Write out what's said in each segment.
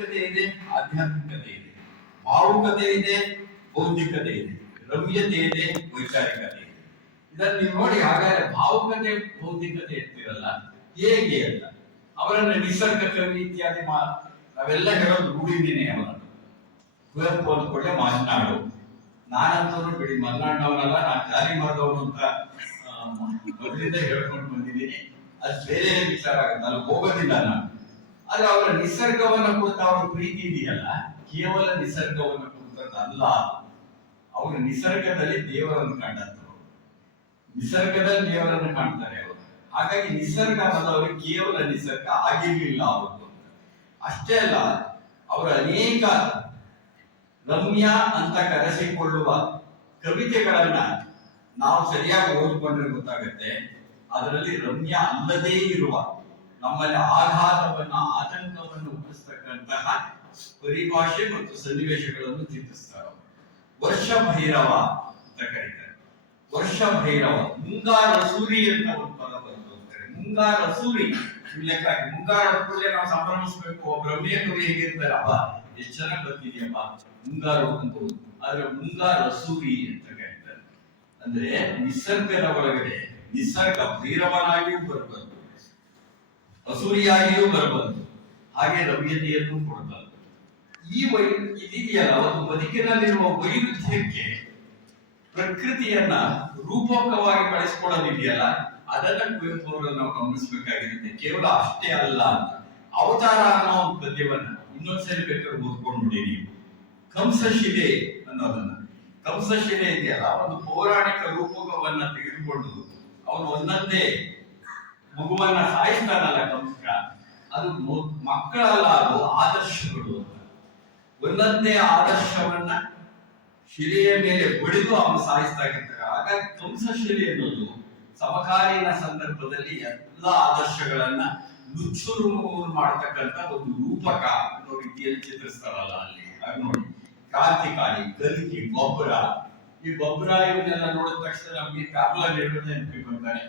ಸಾತ್ವಿಕತೆ ಇದೆ, ಆಧ್ಯಾತ್ಮಿಕತೆ ಇದೆ, ಭಾವುಕತೆ ಇದೆ, ಬೌದ್ಧಿಕತೆ ಇದೆ, ರಮ್ಯತೆ ಇದೆ, ವೈಚಾರಿಕತೆ ಇದೆ. ಇದನ್ನು ನೀವು ನೋಡಿ. ಹಾಗಾದ್ರೆ ಭಾವುಕತೆ ಬೌದ್ಧಿಕತೆ ಇರ್ತಿರಲ್ಲ ಹೇಗೆ ಅಂತ ಅವರನ್ನ ನಿಸರ್ಗ ಕವಿ ಇತ್ಯಾದಿ ನಾವೆಲ್ಲ ಹೇಳೋದು ರೂಢಿದ್ದೀನಿ. ಅವರನ್ನು ಕುವೆಂಪು ಅಂದ್ಕೊಳ್ಳೆ ಮಾತನಾಡು. ನಾನಂತೂ ಬಿಡಿ ಮಲ್ನಾಡಿನವನಲ್ಲ, ನಾನು ಜಾರಿ ಮಾಡಿದವನು ಅಂತ ಮೊದಲಿಂದ ಹೇಳ್ಕೊಂಡು ಬಂದಿದ್ದೀನಿ. ಅದು ಬೇರೆ ವಿಚಾರ ಆಗುತ್ತೆ, ಅಲ್ಲಿ ಹೋಗೋದಿಲ್ಲ ನಾನು. ಆದ್ರೆ ಅವರ ನಿಸರ್ಗವನ್ನ ಕುರಿತ ಅವರ ಪ್ರೀತಿ ಇದೆಯಲ್ಲ, ಕೇವಲ ನಿಸರ್ಗವನ್ನು ಕುರಿತದ್ದಲ್ಲ. ಅವರು ನಿಸರ್ಗದಲ್ಲಿ ದೇವರನ್ನು ಕಂಡಂತರು, ನಿಸರ್ಗದಲ್ಲಿ ದೇವರನ್ನು ಕಾಣ್ತಾರೆ ಅವರು. ಹಾಗಾಗಿ ನಿಸರ್ಗ ಅನ್ನೋದವರು ಕೇವಲ ನಿಸರ್ಗ ಆಗಿರ್ಲಿಲ್ಲ ಅವರು. ಅಷ್ಟೇ ಅಲ್ಲ, ಅವರ ಅನೇಕ ರಮ್ಯ ಅಂತ ಕರೆಸಿಕೊಳ್ಳುವ ಕವಿತೆಗಳನ್ನ ನಾವು ಸರಿಯಾಗಿ ಓದಿಕೊಂಡ್ರೆ ಗೊತ್ತಾಗುತ್ತೆ. ಅದರಲ್ಲಿ ರಮ್ಯ ಅಲ್ಲದೇ ಇರುವ, ನಮ್ಮಲ್ಲಿ ಆಘಾತವನ್ನ, ಆತಂಕವನ್ನು ಹುಟ್ಟಿಸ್ತಕ್ಕಂತಹ ಪರಿಭಾಷೆ ಮತ್ತು ಸನ್ನಿವೇಶಗಳನ್ನು ಚಿತ್ರಿಸ್ತಾರೆ. ವರ್ಷ ಭೈರವ ಅಂತ ಕರೀತಾರೆ. ವರ್ಷ ಭೈರವ, ಮುಂಗಾರ ಸೂರಿ ಅಂತ ಒಂದು ಪದ ಬರ್ತಾರೆ. ಮುಂಗಾರ ಸೂರಿ ಲೆಕ್ಕಾಗಿ ಮುಂಗಾರ ಕೂಡಲೇ ನಾವು ಸಂಭ್ರಮಿಸ್ಬೇಕು. ಒಬ್ಬ ರಮ್ಯ ಕವಿ ಹೇಗಿರ್ತಾರಪ್ಪ, ಎಷ್ಟು ಚೆನ್ನಾಗಿ ಬರ್ತಿದ್ಯಪ್ಪ ಮುಂಗಾರು ಅಂತ. ಆದ್ರೆ ಮುಂಗಾರ ಸೂರಿ ಅಂತ ಕರೀತಾರೆ. ಅಂದ್ರೆ ನಿಸರ್ಗದ ಒಳಗಡೆ ನಿಸರ್ಗ ಭೈರವನಾಗಿಯೂ ಬರಬಾರದು, ಅಸೂರಿಯಾಗಿಯೂ ಬರಬಾರದು, ಹಾಗೆ ರಮ್ಯತೆಯನ್ನು ಕೊಡಬಾರದು. ಇದೆಯಲ್ಲ, ಒಂದು ಬದುಕಿನಲ್ಲಿರುವ ವೈರುಧ್ಯಕ್ಕೆ ಪ್ರಕೃತಿಯನ್ನ ರೂಪಕವಾಗಿ ಬಳಸಿಕೊಳ್ಳೋದಿದೆಯಲ್ಲ, ಅದನ್ನ ಕುವೆಂಪು ಅವರನ್ನು ನಾವು ಗಮನಿಸಬೇಕಾಗಿರುತ್ತೆ. ಕೇವಲ ಅಷ್ಟೇ ಅಲ್ಲ, ಅವತಾರ ಅನ್ನೋ ಒಂದು ಪದ್ಯವನ್ನ ಇನ್ನೊಂದ್ಸರಿ ಬೇಕಾದ್ರೆ ಓದ್ಕೊಂಡು ನೋಡಿ ನೀವು. ಕಂಸಶಿಲೆ ಅನ್ನೋದನ್ನ, ಕಂಸಶಿಲೆ ಇದೆಯಲ್ಲ, ಒಂದು ಪೌರಾಣಿಕ ರೂಪಕವನ್ನ ತೆಗೆದುಕೊಂಡು ಅವನು ಒಂದೊಂದೇ ಮಗುವನ್ನ ಸಾಯಿಸ್ತಾನಲ್ಲ ಕಂಸ, ಅದು ಮಕ್ಕಳಲ್ಲ, ಅದು ಆದರ್ಶಗಳು ಅಂತ. ಒಂದೊಂದೇ ಆದರ್ಶವನ್ನ ಶಿಲೆಯ ಮೇಲೆ ಬಡಿದು ಅವನು ಸಾಯಿಸ್ತಾ ಇರ್ತಾರೆ. ಹಾಗಾಗಿ ಕಂಸಶಿಲೆ ಅನ್ನೋದು ಸಮಕಾಲೀನ ಸಂದರ್ಭದಲ್ಲಿ ಎಲ್ಲ ಆದರ್ಶಗಳನ್ನ ನುಚ್ಚುರು ಮಾಡತಕ್ಕಂತ ಒಂದು ರೂಪಕ ಅನ್ನೋ ರೀತಿಯಲ್ಲಿ ಚಿತ್ರಿಸ್ತಾರಲ್ಲ ಅಲ್ಲಿ. ಹಾಗೆ ನೋಡಿ, ಕ್ರಾಂತಿಕಾರಿ, ಕಲ್ಕಿ, ಗೊಬ್ಬರ, ಈ ಗೊಬ್ಬರ ಇವನ್ನೆಲ್ಲ ನೋಡಿದ ತಕ್ಷಣ ನಮ್ಗೆ ಕಾಬ್ಲಾ ನೆಹರು ನೆನಪಿಗೆ ಬರ್ತಾನೆ.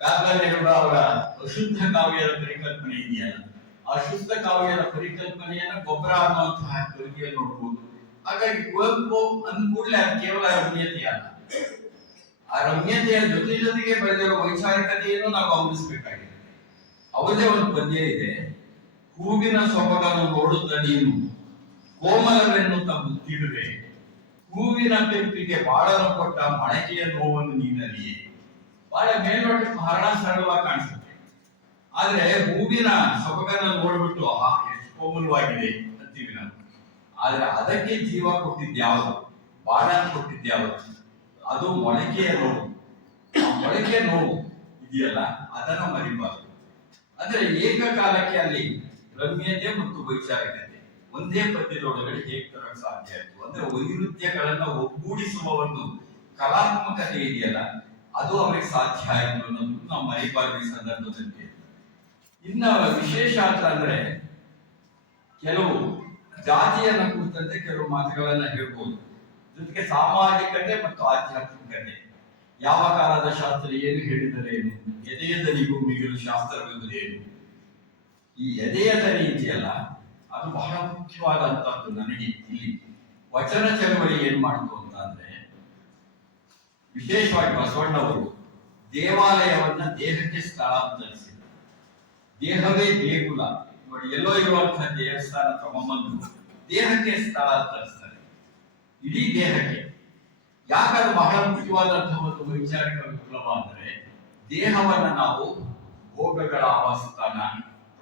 ಕಾಬ್ಲಾ ನೆಹರು ಅವರ ಅಶುದ್ಧ ಕಾವ್ಯದ ಪರಿಕಲ್ಪನೆ ಇದೆಯಲ್ಲ, ಆ ಶುದ್ಧ ಕಾವ್ಯದ ಪರಿಕಲ್ಪನೆಯನ್ನ ಗೊಬ್ಬರ ಅನ್ನುವಂತಹ ಕವಿತೆಯಲ್ಲಿ ನೋಡ್ಬೋದು. ಹಾಗಾಗಿ ಕುವೆಂಪು ಅಂದ ಕೂಡಲೇ ಅದು ಕೇವಲ ರಮ್ಯತೆ ಅಲ್ಲ, ಆ ರಮ್ಯತೆಯ ಜೊತೆಗೆ ಬೆಳೆದಿರೋ ವೈಚಾರಿಕತೆಯನ್ನು ನಾವು ಗಮನಿಸಬೇಕಾಗಿದೆ. ಅವರದೇ ಒಂದು ಪದ್ಯ ಇದೆ, ಹೂವಿನ ಸೊಬಗನ್ನು ನೋಡುತ್ತ ನೀನು ಕೋಮಲವೆನ್ನುತ್ತ ಮುತ್ತಿಡುವೆ, ಹೂವಿನ ಪೆಪ್ಪಿಗೆ ಬಾಳಲು ಕೊಟ್ಟ ಮಣಕೆಯ ನೋವನ್ನು ನೀನರಿಯೇ. ಬಹಳ ಮೇಲ್ನೋಟಕ್ಕೆ ಬಹಳ ಸರಳವಾಗಿ ಕಾಣಿಸುತ್ತೆ, ಆದ್ರೆ ಹೂವಿನ ಸೊಬಗನ್ನ ನೋಡ್ಬಿಟ್ಟು ಎಷ್ಟು ಕೋಮಲವಾಗಿದೆ ಅಂತೀವಿ ನಾವು. ಆದ್ರೆ ಅದಕ್ಕೆ ಜೀವ ಕೊಟ್ಟಿದ್ಯಾವುದು, ಬಾಳ ಕೊಟ್ಟಿದ್ಯಾವುದು, ಅದು ಮೊಳಕೆಯ ನೋವು. ಆ ಮೊಳಕೆಯ ನೋವು ಇದೆಯಲ್ಲ, ಅದನ್ನ ಮರಿಬಾರದು. ಅಂದ್ರೆ ಏಕಕಾಲಕ್ಕೆ ಅಲ್ಲಿ ರಮ್ಯತೆ ಮತ್ತು ವೈಚಾರಿಕತೆ ಒಂದೇ ಪದ್ಯದೊಳಗಡೆ ಹೇಗೆ ತರಕ್ ಸಾಧ್ಯ ಆಯ್ತು ಅಂದ್ರೆ, ವೈರುಧ್ಯಗಳನ್ನ ಒಗ್ಗೂಡಿಸುವ ಒಂದು ಕಲಾತ್ಮಕತೆ ಇದೆಯಲ್ಲ, ಅದು ಅವರಿಗೆ ಸಾಧ್ಯ ಆಯ್ತು ಅನ್ನೋದು ನಾವು ಮರಿಬಾರದು ಈ ಸಂದರ್ಭದಲ್ಲಿ. ಇನ್ನ ವಿಶೇಷ ಅಂತ ಅಂದ್ರೆ, ಕೆಲವು ಜಾತಿಯನ್ನ ಕುರಿತಂತೆ ಕೆಲವು ಮಾತುಗಳನ್ನ ಹೇಳ್ಬೋದು. ಜೊತೆಗೆ ಸಾಮಾಜಿಕತೆ ಮತ್ತು ಆಧ್ಯಾತ್ಮಿಕತೆ, ಯಾವ ಕಾಲದ ಶಾಸ್ತ್ರ ಏನು ಹೇಳಿದರೇನು, ಎದೆಯ ದನಿಗೂ ಮಿಗಿಲು ಶಾಸ್ತ್ರವೆಂಬುದೇನು. ಈ ಎದೆಯ ದನಿ ಇದೆಯಲ್ಲ, ಅದು ಬಹಳ ಮುಖ್ಯವಾದಂತದ್ದು. ನನಗೆ ಇಲ್ಲಿ ವಚನ ಚಳವಳಿ ಏನ್ ಮಾಡಿತು ಅಂತ ಅಂದ್ರೆ, ವಿಶೇಷವಾಗಿ ಬಸವಣ್ಣವರು ದೇವಾಲಯವನ್ನ ದೇಹಕ್ಕೆ ಸ್ಥಳಾಂತರಿಸಿದರು. ದೇಹವೇ ದೇಗುಲ ನೋಡಿ, ಎಲ್ಲೋ ಇರುವಂತಹ ದೇವಸ್ಥಾನ ತಗೊಂಬಂದು ದೇಹಕ್ಕೆ ಸ್ಥಳಾಂತರಿಸ್ತಾರೆ, ಇಡೀ ದೇಹಕ್ಕೆ. ಯಾಕಂದ್ರೆ ಬಹಳ ಮುಖ್ಯವಾದಂತಹ ಒಂದು ವೈಚಾರಿಕ ವಿಪ್ಲವ ಅಂದ್ರೆ, ದೇಹವನ್ನ ನಾವು ಭೋಗಗಳ ಆವಾಸಸ್ಥಾನ,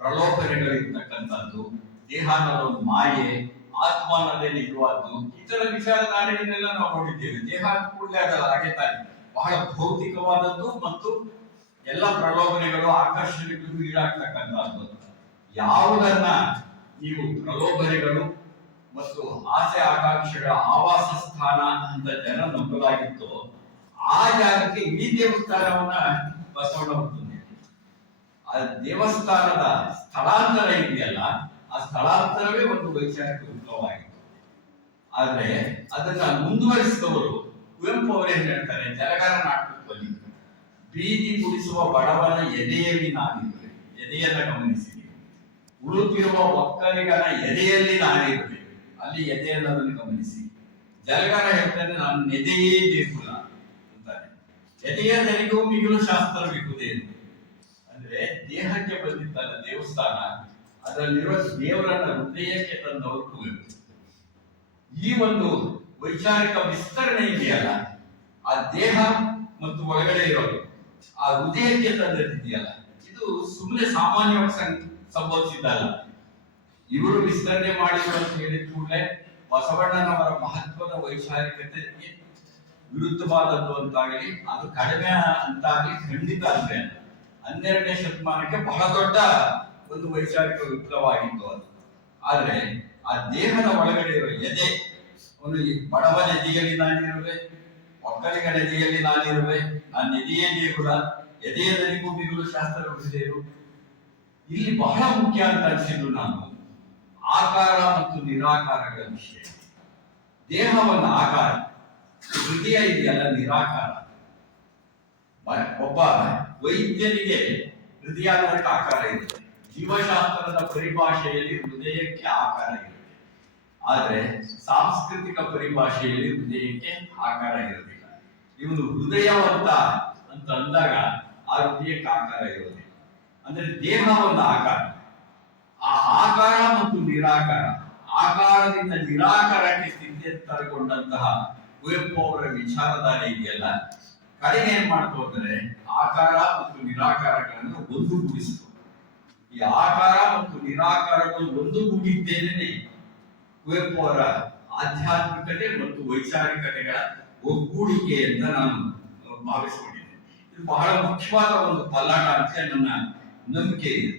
ಪ್ರಲೋಭನೆಗಳಿರ್ತಕ್ಕಂಥದ್ದು, ದೇಹ ಅನ್ನೋದು ಮಾಯೆ, ಆತ್ಮ ಅನ್ನೋದೇ ನಿಜವಾದ್ದು, ಇತರ ವಿಚಾರಧಾರೆಗಳನ್ನೆಲ್ಲ ನಾವು ನೋಡಿದ್ದೇವೆ. ದೇಹ ಕೂಡಲೇ ಅದಲ್ಲ, ಹಾಗೆ ತಾನೆ ಬಹಳ ಭೌತಿಕವಾದದ್ದು ಮತ್ತು ಎಲ್ಲ ಪ್ರಲೋಭನೆಗಳು, ಆಕರ್ಷಣೆಗಳಿಗೂ ಈಡಾಗ್ತಕ್ಕಂಥದ್ದು. ಯಾವುದನ್ನ ನೀವು ಪ್ರಲೋಭನೆಗಳು ಮತ್ತು ಆಸೆ ಆಕಾಂಕ್ಷೆಗಳ ಆವಾಸ ಸ್ಥಾನ ಅಂತ ಜನ ನಂಬಲಾಗಿತ್ತು, ಆ ಜಾಗಕ್ಕೆ ಇಡೀ ದೇವಸ್ಥಾನವನ್ನ ಬಸವಣ್ಣ ತಂದಿದ್ರು. ಆ ದೇವಸ್ಥಾನದ ಸ್ಥಳಾಂತರ ಇದೆಯಲ್ಲ, ಆ ಸ್ಥಳಾಂತರವೇ ಒಂದು ವೈಚಾರಿಕ ವಿಪ್ಲವ ಆಗಿತ್ತು. ಆದ್ರೆ ಅದನ್ನ ಮುಂದುವರಿಸಿದವರು ಕುವೆಂಪು ಅವರೇನ್ ಹೇಳ್ತಾರೆ, ಜಲಗಾರ ನಾಟಕದಲ್ಲಿ ಬೀದಿ ಗುಡಿಸುವ ಬಡವನ ಎದೆಯಲ್ಲಿ ನಾನಿರುವೆ, ಎದೆಯನ್ನ ಗಮನಿಸಿ. ಉಳುತ್ತಿರುವ ಒಕ್ಕಲಿಗನ ಎದೆಯಲ್ಲಿ ನಾನಿರಬೇಕು. ಅಲ್ಲಿ ಎದೆ ಅನ್ನೋದನ್ನು ಗಮನಿಸಿ. ಜಲಗಾರ ಹೇಳ್ತಾನೆ, ನಾನು ಎದೆಯೇ ದೇಗುಲ ಅಂತಾನೆ. ಎದೆಯ ದನಿಗೂ ಮಿಗಿಲು ಶಾಸ್ತ್ರವಿರುವುದೇನು ಅಂದ್ರೆ, ದೇಹಕ್ಕೆ ಬಂದಿದ್ದಲ್ಲ ದೇವಸ್ಥಾನ, ಅದರಲ್ಲಿರುವ ದೇವರನ್ನ ಹೃದಯಕ್ಕೆ ತಂದವರು ಕುವೆಂಪು. ಈ ಒಂದು ವೈಚಾರಿಕ ವಿಸ್ತರಣೆ ಇದೆಯಲ್ಲ, ಆ ದೇಹ ಮತ್ತು ಒಳಗಡೆ ಇರೋದು ಆ ಹೃದಯಕ್ಕೆ ತಂದಿದೆಯಲ್ಲ, ಇದು ಸುಮ್ಮನೆ ಸಾಮಾನ್ಯವಾಗಿ ಸಂಭವಿಸಿದ್ದಲ್ಲ. ಇವರು ವಿಸ್ತರಣೆ ಮಾಡಿದ್ರು ಅಂತ ಹೇಳಿದ ಕೂಡಲೇ ಬಸವಣ್ಣನವರ ಮಹತ್ವದ ವೈಚಾರಿಕತೆಗೆ ವಿರುದ್ಧವಾದದ್ದು ಅಂತಾಗಲಿ, ಅದು ಕಡಿಮೆ ಅಂತಾಗಲಿ ಖಂಡಿತ ಅಂದ್ರೆ 12ನೇ ಶತಮಾನಕ್ಕೆ ಬಹಳ ದೊಡ್ಡ ಒಂದು ವೈಚಾರಿಕ ವಿಪ್ಲವ ಆಗಿತ್ತು ಅದು. ಆದ್ರೆ ಆ ದೇಹದ ಒಳಗಡೆ ಇರೋ ಎದೆ, ಒಂದು ಬಡವ ನೆದಿಯಲ್ಲಿ ನಾನಿರುವೆ, ಒಕ್ಕಲಿಗ ನೆದಿಯಲ್ಲಿ ನಾನಿರುವೆ, ಆ ನೆದಿಯೇ ದೇಗುಲ, ಎದೆಯದರಿಗೂ ಮಿಗುಲು ಶಾಸ್ತ್ರವಿರುವುದೇನು. ಇಲ್ಲಿ ಬಹಳ ಮುಖ್ಯ ಅಂತ ಅನಿಸಿದ್ರು ನಾನು ಆಕಾರ ಮತ್ತು ನಿರಾಕಾರಗಳ ವಿಷಯ. ದೇಹ ಒಂದು ಆಕಾರ, ಹೃದಯ ಇದೆಯಲ್ಲ ನಿರಾಕಾರ. ಒಬ್ಬ ವೈದ್ಯನಿಗೆ ಹೃದಯ ಅನ್ನೋದಕ್ಕೆ ಆಕಾರ ಇರುತ್ತೆ. ಜೀವಶಾಸ್ತ್ರದ ಪರಿಭಾಷೆಯಲ್ಲಿ ಹೃದಯಕ್ಕೆ ಆಕಾರ ಇರುತ್ತೆ, ಆದ್ರೆ ಸಾಂಸ್ಕೃತಿಕ ಪರಿಭಾಷೆಯಲ್ಲಿ ಹೃದಯಕ್ಕೆ ಆಕಾರ ಇರೋದಿಲ್ಲ. ಇವನು ಹೃದಯವಂತ ಅಂತ ಅಂದಾಗ ಆ ಹೃದಯಕ್ಕೆ ಆಕಾರ ಇರೋದಿಲ್ಲ. ಅಂದ್ರೆ ದೇಹ ಒಂದು ಆಕಾರ, ಆ ಆಕಾರ ಮತ್ತು ನಿರಾಕಾರ, ಆಕಾರದಿಂದ ನಿರಾಕಾರಕ್ಕೆ ಸ್ಥಿತ್ಯಂತರಗೊಂಡಂತಹ ಕುವೆಂಪು ಅವರ ವಿಚಾರಧಾರೆ ಇದೆಯಲ್ಲ, ಕಡೆಗೆ ಏನ್ ಮಾಡ್ತು ಅಂದ್ರೆ ಆಕಾರ ಮತ್ತು ನಿರಾಕಾರಗಳನ್ನು ಒಂದುಗೂಡಿಸಿತು. ಈ ಆಕಾರ ಮತ್ತು ನಿರಾಕಾರಗಳು ಒಂದುಗೂಡಿದ್ದೇನೆ ಕುವೆಂಪು ಅವರ ಆಧ್ಯಾತ್ಮಿಕತೆ ಮತ್ತು ವೈಚಾರಿಕತೆಗಳ ಒಗ್ಗೂಡಿಕೆ ಅಂತ ನಾನು ಭಾವಿಸಿಕೊಂಡಿದ್ದೇನೆ. ಇದು ಬಹಳ ಮುಖ್ಯವಾದ ಒಂದು ಪಲ್ಲಾಟ ಅಂತ ನನ್ನ ನಂಬಿಕೆ ಇದೆ.